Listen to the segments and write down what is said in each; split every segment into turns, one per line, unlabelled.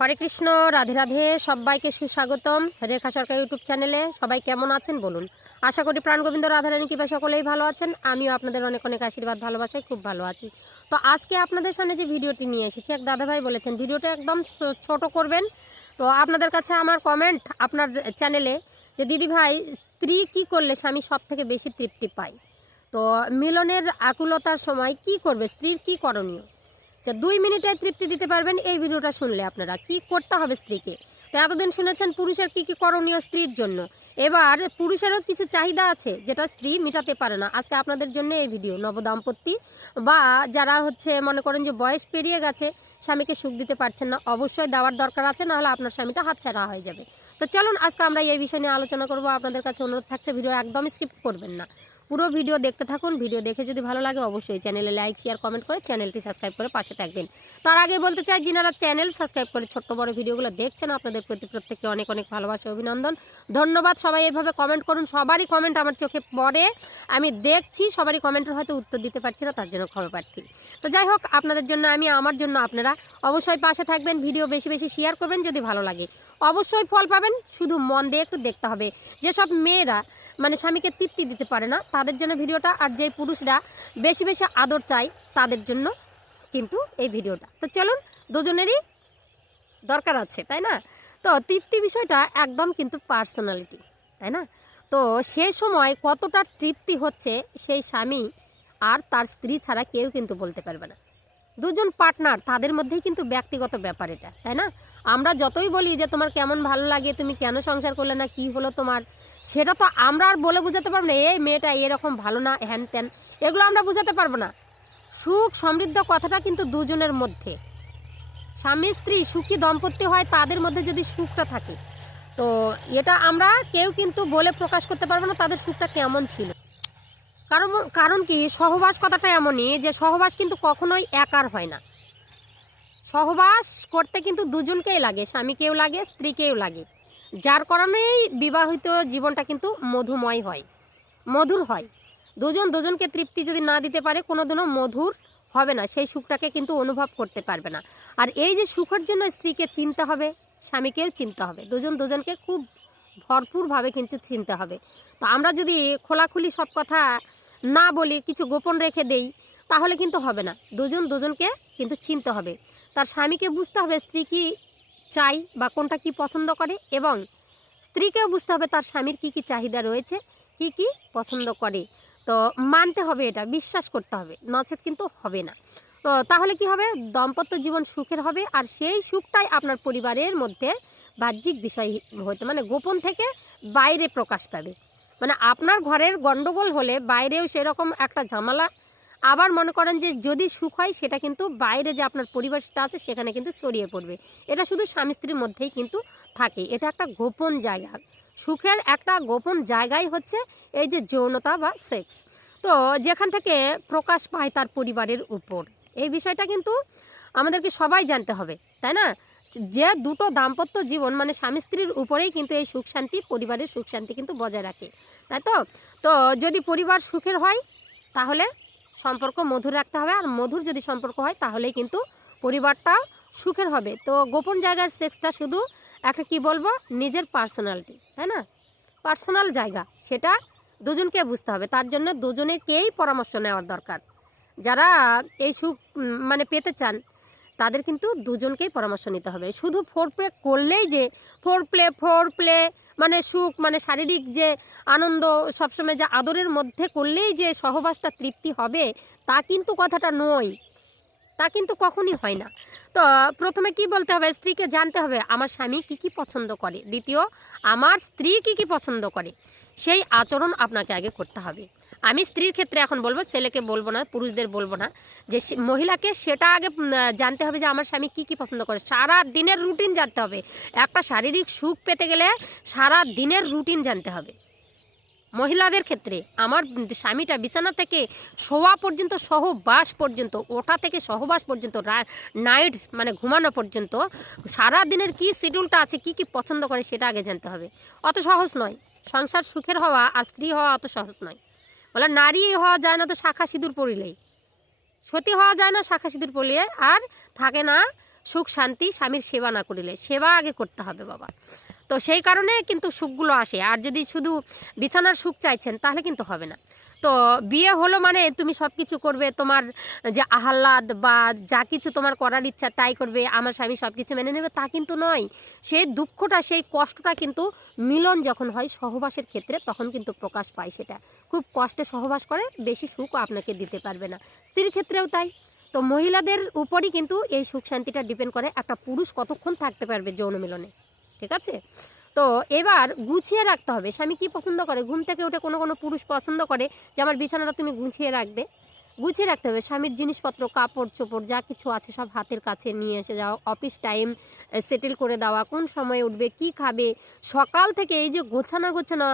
হরে কৃষ্ণ, রাধে রাধে, সবাইকে সুস্বাগতম রেখা সরকার ইউটিউব চ্যানেলে। সবাই কেমন আছেন বলুন? আশা করি প্রাণ গোবিন্দ রাধারানী কিংবা সকলেই ভালো আছেন। আমিও আপনাদের অনেক অনেক আশীর্বাদ, ভালোবাসায় খুব ভালো আছি। তো আজকে আপনাদের সামনে যে ভিডিওটি নিয়ে এসেছি, এক দাদাভাই বলেছেন, ভিডিওটা একদম ছোট করবেন। তো আপনাদের কাছে আমার কমেন্ট আপনার চ্যানেলে যে দিদি ভাই স্ত্রী কী করলে স্বামী সব থেকে বেশি তৃপ্তি পায়? তো মিলনের আকুলতার সময় কি করবে? স্ত্রীর কি করণীয়? আচ্ছা দুই মিনিটে তৃপ্তি দিতে পারবেন এই ভিডিওটা শুনলে আপনারা। কি করতে হবে স্ত্রীকে? তো এতদিন শুনেছেন পুরুষের কি কি করণীয় স্ত্রীর জন্য। এবার পুরুষেরও কিছু চাহিদা আছে যেটা স্ত্রী মেটাতে পারে না। আজকে আপনাদের জন্য এই ভিডিও। নবদাম্পত্যি বা যারা হচ্ছে মনে করেন যে বয়স পেরিয়ে গেছে, স্বামীকে সুখ দিতে পারছেন না, অবশ্যই দেওয়ার দরকার আছে, নাহলে আপনার স্বামীটা হাতছাড়া হয়ে যাবে। তো চলুন, আজকে আমরা এই বিষয় নিয়ে আলোচনা করব। আপনাদের কাছে অনুরোধ থাকছে, ভিডিও একদম স্কিপ করবেন না। পুরো ভিডিও দেখতে থাকুন। ভিডিও দেখে যদি ভালো লাগে অবশ্যই চ্যানেলে লাইক শেয়ার কমেন্ট করে চ্যানেলটি সাবস্ক্রাইব করে পাশে থাকবেন। তার আগে বলতে চাই, যিনারা চ্যানেল সাবস্ক্রাইব করে ছোট্ট বড় ভিডিওগুলো দেখছেন, আপনাদের প্রতি প্রত্যেককে অনেক অনেক ভালোবাসা, অভিনন্দন। ধন্যবাদ। সবাই এভাবে কমেন্ট করুন। সবারই কমেন্ট আমার চোখে পড়ে। আমি দেখছি, সবারই কমেন্টের হয়তো উত্তর দিতে পারছি না, তার জন্য ক্ষমা প্রার্থী। তো যাই হোক, আপনাদের জন্য, আমি আমার জন্য আপনারা অবশ্যই পাশে থাকবেন। ভিডিও বেশি বেশি শেয়ার করবেন যদি ভালো লাগে। অবশ্যই ফল পাবেন, শুধু মন দিয়ে একটু দেখতে হবে। যেসব মেয়েরা মানে স্বামীকে তৃপ্তি দিতে পারে না, তাদের জন্য ভিডিওটা আর যে পুরুষরা বেশি বেশি আদর চায়, তাদের জন্য কিন্তু এই ভিডিওটা। তো চলুন, দুজনেরই দরকার আছে, তাই না? তো তৃপ্তি বিষয়টা একদম কিন্তু পার্সোনালিটি, তাই না? তো সেই সময় কতটা তৃপ্তি হচ্ছে সেই স্বামী আর তার স্ত্রী ছাড়া কেউ কিন্তু বলতে পারবে না। দুজন পার্টনার তাদের মধ্যেই কিন্তু ব্যক্তিগত ব্যাপার এটা, তাই না? আমরা যতই বলি যে তোমার কেমন ভালো লাগে, তুমি কেন সংসার করলে না, কি হলো তোমার, সেটা তো আমরা আর বলে বোঝাতে পারব না, এই মেয়েটা এরকম ভালো না, হ্যান ত্যান, এগুলো আমরা বোঝাতে পারব না। সুখ, সমৃদ্ধ কথাটা কিন্তু দুজনের মধ্যে। স্বামী, স্ত্রী, সুখী দম্পতি হয়, তাদের মধ্যে যদি সুখটা থাকে, তো এটা আমরা কেউ কিন্তু বলে প্রকাশ করতে পারব না তাদের সুখটা কেমন ছিল। কারণ কারণ কি? সহবাস কথাটা এমনই যে সহবাস কিন্তু কখনোই একার হয় না। সহবাস করতে কিন্তু দুজনকেই লাগে, স্বামীকেও লাগে, স্ত্রীকেও লাগে। যার কারণেই বিবাহিত জীবনটা কিন্তু মধুময় হয়, মধুর হয়। দুজন দুজনকে তৃপ্তি যদি না দিতে পারে কোনো দিনও মধুর হবে না, সেই সুখটাকে কিন্তু অনুভব করতে পারবে না। আর এই যে সুখের জন্য স্ত্রীকে চিনতে হবে, স্বামীকেও চিনতে হবে। দুজন দুজনকে খুব ভরপুরভাবে কিন্তু চিনতে হবে। তো আমরা যদি খোলাখুলি সব কথা না বলি, কিছু গোপন রেখে দেই, তাহলে কিন্তু হবে না। দুজন দুজনকে কিন্তু চিনতে হবে। তার স্বামীকে বুঝতে হবে স্ত্রী কি চাই বা কোনটা কি পছন্দ করে এবং স্ত্রীকেও বুঝতে হবে তার স্বামীর কি কি চাহিদা রয়েছে, কি কি পছন্দ করে। তো মানতে হবে এটা, বিশ্বাস করতে হবে, নচেত কিন্তু হবে না। তো তাহলে কি হবে? দম্পত্য জীবন সুখের হবে, আর সেই সুখটাই আপনার পরিবারের মধ্যে বাহ্যিক বিষয় হতে মানে গোপন থেকে বাইরে প্রকাশ পাবে। মানে আপনার ঘরের গণ্ডগোল হলে বাইরেও সেরকম একটা ঝামেলা। আবার মনে করেন যে যদি সুখ হয়, সেটা কিন্তু বাইরে যে আপনার পরিবেশটা আছে, সেখানে কিন্তু ছড়িয়ে পড়বে। এটা শুধু স্বামী স্ত্রীর মধ্যেই কিন্তু থাকে। এটা একটা গোপন জায়গা। সুখের একটা গোপন জায়গাই হচ্ছে এই যে যৌনতা বা সেক্স। তো যেখান থেকে প্রকাশ পায় তার পরিবারের উপর। এই বিষয়টা কিন্তু আমাদেরকে সবাই জানতে হবে, তাই না? যে দুটো দাম্পত্য জীবন মানে স্বামী স্ত্রীর উপরেই কিন্তু এই সুখ শান্তি, পরিবারের সুখ শান্তি কিন্তু বজায় রাখে। তাই তো? তো যদি পরিবার সুখের হয়, তাহলে সম্পর্ক মধুর রাখতে হবে। আর মধুর যদি সম্পর্ক হয়, তাহলেই কিন্তু পরিবারটা সুখের হবে। তো গোপন জায়গার সেক্সটা শুধু একটা কি বলব? নিজের পার্সোনালিটি তাই না? পার্সোনাল জায়গা, সেটা দুজনকে বুঝতে হবে। তার জন্য দুজনেকেই পরামর্শ নেওয়ার দরকার। যারা এই সুখ মানে পেতে চান তাদের কিন্তু দুজনকেই পরামর্শ নিতে হবে। শুধু ফোর প্লে করলেই যে ফোর প্লে ফোর প্লে মানে সুখ মানে শারীরিক যে আনন্দ, সবসময় যে আদরের মধ্যে করলেই যে সহবাসটা তৃপ্তি হবে, তা কিন্তু কথাটা নয়। তা কিন্তু কখনই হয় না। তো প্রথমে কি বলতে হবে? স্ত্রীকে জানতে হবে, আমার স্বামী কি কি পছন্দ করে? দ্বিতীয়, আমার স্ত্রী কি কি পছন্দ করে? সেই আচরণ আপনাকে আগে করতে হবে। আমি স্ত্রীর ক্ষেত্রে এখন বলব, ছেলেকে বলব না, পুরুষদের বলব না, যে মহিলাকে সেটা আগে জানতে হবে যে আমার স্বামী কি কি পছন্দ করে। সারা দিনের রুটিন জানতে হবে। একটা শারীরিক সুখ পেতে গেলে সারা দিনের রুটিন জানতে হবে। মহিলাদের ক্ষেত্রে আমার স্বামীটা বিছানা থেকে শোয়া পর্যন্ত, সহবাস পর্যন্ত ওটা থেকে সহবাস পর্যন্ত নাইট মানে ঘুমানো পর্যন্ত সারা দিনের কী শিডিউলটা আছে, কি কি পছন্দ করে সেটা আগে জানতে হবে। অত সহজ নয়। সংসার সুখের হওয়া আর স্ত্রী হওয়া অত সহজ নয়। বলে, নারী হওয়া যায় না তো শাখা সিঁদুর পড়িলেই। সতী হওয়া যায় না শাখা সিঁদুর পড়লে, আর থাকে না সুখ শান্তি, স্বামীর সেবা না করিলে। সেবা আগে করতে হবে বাবা। তো সেই কারণে কিন্তু সুখগুলো আসে। আর যদি শুধু বিছানার সুখ চাইছেন, তাহলে কিন্তু হবে না। তো বিয়ে হলো মানে তুমি সব কিছু করবে, তোমার যে আহ্লাদ বা যা কিছু তোমার করার ইচ্ছা তাই করবে, আমার স্বামী সব কিছু মেনে নেবে তা কিন্তু নয়। সেই দুঃখটা, সেই কষ্টটা কিন্তু মিলন যখন হয় সহবাসের ক্ষেত্রে তখন কিন্তু প্রকাশ পায় সেটা। খুব কষ্টে সহবাস করে, বেশি সুখ আপনাকে দিতে পারবে না। স্ত্রীর ক্ষেত্রেও তাই। তো মহিলাদের উপরই কিন্তু এই সুখ শান্তিটা ডিপেন্ড করে। একটা পুরুষ কতক্ষণ থাকতে পারবে যৌন মিলনে? ঠিক আছে? তো এবার গুছিয়ে রাখতে হবে। স্বামী কি পছন্দ করে? ঘুম থেকে উঠে কোনো কোনো পুরুষ পছন্দ করে? যে আমার বিছানাটা তুমি গুছিয়ে রাখবে। গুছিয়ে রাখতে হবে। স্বামীর জিনিসপত্র, কাপড় চোপড়, যা কিছু আছে সব হাতের কাছে নিয়ে এসে যাওয়া অফিস টাইম সেটেল করে দেওয়া, কোন সময় উঠবে, কি খাবে। সকাল থেকে এই যে গোছানা গোছানো,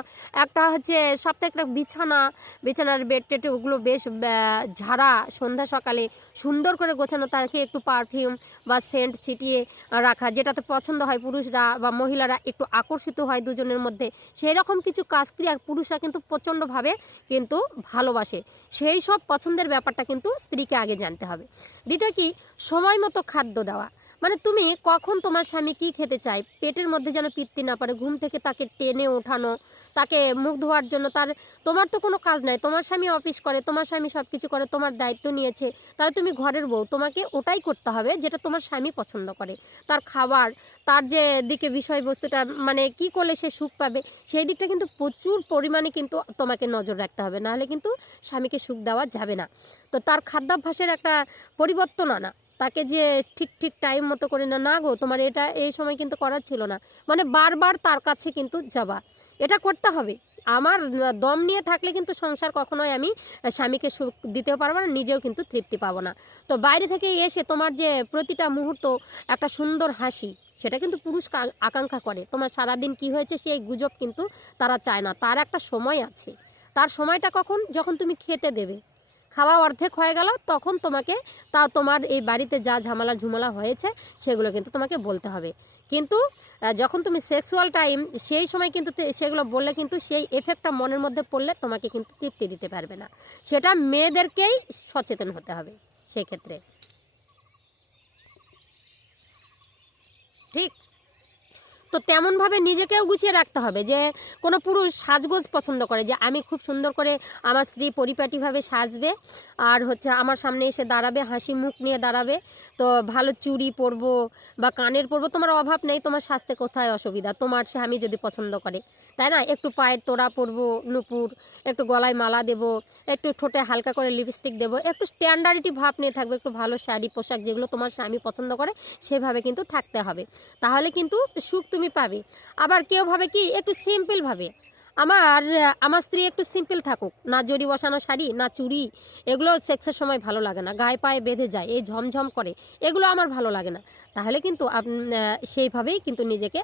একটা হচ্ছে সপ্তাহে একটা বিছানা, বিছানার বেড টেড, ওগুলো বেশ ঝাড়া, সন্ধ্যা সকালে সুন্দর করে গোছানো, তাকে একটু পারফিউম বা সেন্ট ছিটিয়ে রাখা, যেটাতে পছন্দ হয় পুরুষরা বা মহিলারা একটু আকর্ষিত হয় দুজনের মধ্যে। সেই রকম কিছু কাজ ক্রিয়া পুরুষরা কিন্তু প্রচণ্ডভাবে কিন্তু ভালোবাসে। সেই সব পছন্দের ব্যাপারটা কিন্তু স্ত্রীকে আগে জানতে হবে। দ্বিতীয় কি? সময় মতো খাদ্য দেওয়া। মানে তুমি কখন তোমার স্বামী কি খেতে চায়? পেটের মধ্যে যেন পিত্তি না পারে ঘুম থেকে তাকে টেনে ওঠানো, তাকে মুখ ধোয়ার জন্য তার, তোমার তো কোনো কাজ নাই। তোমার স্বামী অফিস করে, তোমার স্বামী সব কিছু করে, তোমার দায়িত্ব নিয়েছে, তাহলে তুমি ঘরের বউ। তোমাকে ওটাই করতে হবে যেটা তোমার স্বামী পছন্দ করে। তার খাবার, তার যে দিকে বিষয়বস্তুটা মানে কি করলে সে সুখ পাবে, সেই দিকটা কিন্তু প্রচুর পরিমাণে কিন্তু তোমাকে নজর রাখতে হবে। নাহলে কিন্তু স্বামীকে সুখ দেওয়া যাবে না। তো তার খাদ্যাভ্যাসের একটা পরিবর্তন আনা। তাকে যে ঠিক ঠিক টাইম মতো করে না না গো, তোমার এটা এই সময় কিন্তু করার ছিল না। মানে বারবার তার কাছে কিন্তু যাবা। এটা করতে হবে। আমার দম নিয়ে থাকলে কিন্তু সংসার কখনোই আমি স্বামীকে সুখ দিতেও পারব না, নিজেও কিন্তু তৃপ্তি পাবো না। তো বাইরে থেকে এসে তোমার যে প্রতিটা মুহূর্ত, একটা সুন্দর হাসি, সেটা কিন্তু পুরুষ আকাঙ্ক্ষা করে। তোমার সারাদিন কি হয়েছে, সেই গুজব কিন্তু তারা চায় না। তার একটা সময় আছে। তার সময়টা কখন? যখন তুমি খেতে দেবে। খাওয়া অর্ধেক হয়ে গেল, তখন তোমাকে তা তোমার এই বাড়িতে যা ঝামেলা ঝুমেলা হয়েছে সেগুলো কিন্তু তোমাকে বলতে হবে। কিন্তু যখন তুমি সেক্সুয়াল টাইম সেই সময় কিন্তু সেগুলো বললে কিন্তু সেই এফেক্টটা মনের মধ্যে পড়লে তোমাকে কিন্তু তৃপ্তি দিতে পারবে না। সেটা মেয়েদেরকেই সচেতন হতে হবে সেক্ষেত্রে ঠিক? তো তেমনভাবে নিজেকেও গুছিয়ে রাখতে হবে যে কোনো পুরুষ সাজগোজ পছন্দ করে, যে আমি খুব সুন্দর করে আমার স্ত্রী পরিপাটিভাবে সাজবে আর হচ্ছে আমার সামনে এসে দাঁড়াবে, হাসি মুখ নিয়ে দাঁড়াবে। তো ভালো চুরি পরবো বা কানের পরবো, তোমার অভাব নেই, তোমার স্বাস্থ্যে কোথায় অসুবিধা? তোমার স্বামী যদি পছন্দ করে। তাই না? একটু পায়ের তোড়া পরবো, নুপুর, একটু গলায় মালা দেব, একটু ঠোঁটে হালকা করে লিপস্টিক দেব, একটু স্ট্যান্ডার্ডিটি ভাব নিয়ে থাকবে, একটু ভালো শাড়ি, পোশাক যেগুলো তোমার স্বামী পছন্দ করে সেভাবে কিন্তু থাকতে হবে। তাহলে কিন্তু সুখ তুমি পাবে। আবার কেউ ভাবে কি? একটু সিম্পল ভাবে। আমার আমার স্ত্রী একটু সিম্পল থাকুক। না জড়ি বসানো শাড়ি, না চুড়ি, এগুলো সেক্সের সময় ভালো লাগে না। গায়ে পায়ে বেঁধে যায়, এই ঝমঝম করে, এগুলো আমার ভালো লাগে না। তাহলে কিন্তু সেইভাবেই কিন্তু নিজেকে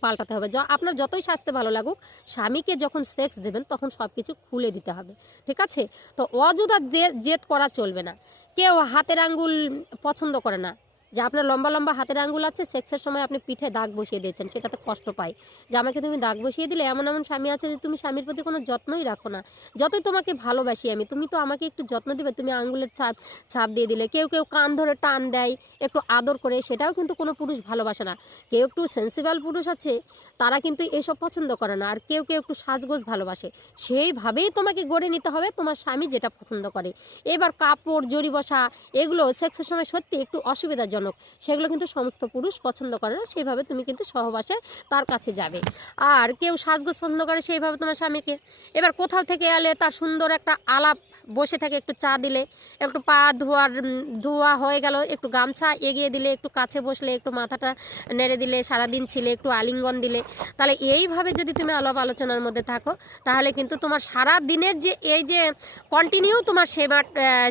পাল্টাতে হবে। আপনার যতই স্বাস্থ্য ভালো লাগুক, স্বামীকে যখন সেক্স দেবেন, তখন সব কিছু খুলে দিতে হবে। ঠিক আছে? তো অযথা জে- জেদ করা চলবে না। কেউ হাতের আঙ্গুল পছন্দ করে না। যে আপনার লম্বা লম্বা হাতের আঙ্গুল আছে, সেক্সের সময় আপনি পিঠে দাগ বসিয়ে দিয়েছেন, সেটাতে কষ্ট পায়। যে আমাকে তুমি দাগ বসিয়ে দিলে, এমন এমন স্বামী আছে যে তুমি স্বামীর প্রতি কোনো যত্নই রাখো না। যতই তোমাকে ভালোবাসি আমি, তুমি তো আমাকে একটু যত্ন দিবে, তুমি আঙ্গুলের ছাপ ছাপ দিয়ে দিলে। কেউ কেউ কান ধরে টান দেয়, একটু আদর করে, সেটাও কিন্তু কোনো পুরুষ ভালোবাসে না। কেউ একটু সেন্সিবল পুরুষ আছে, তারা কিন্তু এসব পছন্দ করে না। আর কেউ কেউ একটু সাজগোজ ভালোবাসে। সেইভাবেই তোমাকে গড়ে নিতে হবে তোমার স্বামী যেটা পছন্দ করে। এবার কাপড়, জড়ি বসা, এগুলো সেক্সের সময় সত্যি একটু অসুবিধাজনক। সেগুলো কিন্তু সমস্ত পুরুষ পছন্দ করে না, সেইভাবে তুমি কিন্তু সহবাসে তার কাছে যাবে। আর কেউ সাজগোজ পছন্দ করে সেইভাবে তোমার স্বামীকে। এবার কোথাও থেকে এলে তার সুন্দর একটা আলাপ, বসে থাকে একটু চা দিলে, একটু পা ধোয়ার ধোয়া হয়ে গেল, একটু গামছা এগিয়ে দিলে, একটু কাছে বসলে, একটু মাথাটা নেড়ে দিলে, সারাদিন ছিলে, একটু আলিঙ্গন দিলে। তাহলে এইভাবে যদি তুমি আলাপ আলোচনার মধ্যে থাকো, তাহলে কিন্তু তোমার সারা দিনের যে, এই যে কন্টিনিউ তোমার সেবা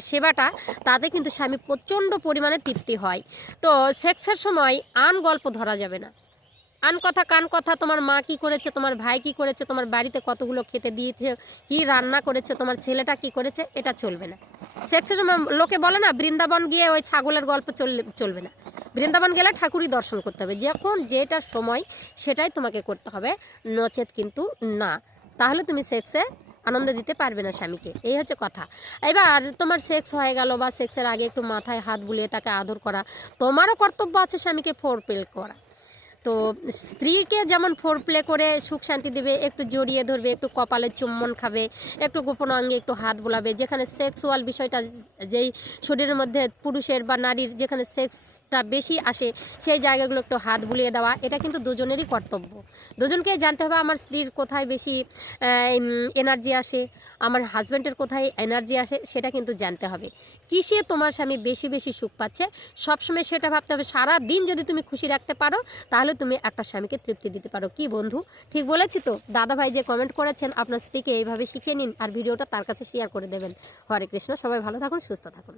সেবাটা, তাতে কিন্তু স্বামী প্রচণ্ড পরিমাণে তৃপ্তি হয়। তো সেক্সের সময় আন গল্প ধরা যাবে না। আন কথা, কান কথা, তোমার মা কি করেছে, তোমার ভাই কি করেছে, তোমার বাড়িতে কতগুলো খেতে দিয়েছে, কি রান্না করেছে, তোমার ছেলেটা কি করেছে, এটা চলবে না। সেক্সের সময় লোকে বলে না, বৃন্দাবন গিয়ে ওই ছাগলের গল্প চললে, চলবে না। বৃন্দাবন গেলে ঠাকুরই দর্শন করতে হবে, যখন যেটার সময় সেটাই তোমাকে করতে হবে, নচেত কিন্তু না। তাহলে তুমি সেক্সে আনন্দ দিতে পারবে না স্বামীকে। এই হচ্ছে কথা। এবার তোমার সেক্স হয়ে গেল বা সেক্সের আগে একটু মাথায় হাত বুলিয়ে তাকে আদর করা, তোমারও কর্তব্য আছে স্বামীকে ফোর পেল করা। তো স্ত্রীকে যেমন ফোর প্লে করে, সুখ শান্তি দেবে, একটু জড়িয়ে ধরবে, একটু কপালে চুম্বন খাবে, একটু গোপন অঙ্গে একটু হাত বোলাবে, যেখানে সেক্সুয়াল বিষয়টা যেই শরীরের মধ্যে পুরুষের বা নারীর যেখানে সেক্সটা বেশি আসে, সেই জায়গাগুলো একটু হাত বুলিয়ে দেওয়া, এটা কিন্তু দুজনেরই কর্তব্য। দুজনকেই জানতে হবে আমার স্ত্রীর কোথায় বেশি এনার্জি আসে, আমার হাজব্যান্ডের কোথায় এনার্জি আসে, সেটা কিন্তু জানতে হবে। কিসে তোমার স্বামী বেশি বেশি সুখ পাচ্ছে? সবসময় সেটা ভাবতে হবে সারা দিন যদি তুমি খুশি রাখতে পারো তাহলে তুমি একটা স্বামীকে তৃপ্তি দিতে পারো। কি বন্ধু? ঠিক বলেছি তো? দাদা ভাই যে কমেন্ট করেছেন, আপনার স্ত্রীকে এইভাবে শিখিয়ে নিন আর ভিডিওটা তার কাছে শেয়ার করে দেবেন। হরে কৃষ্ণ, সবাই ভালো থাকুন, সুস্থ থাকুন।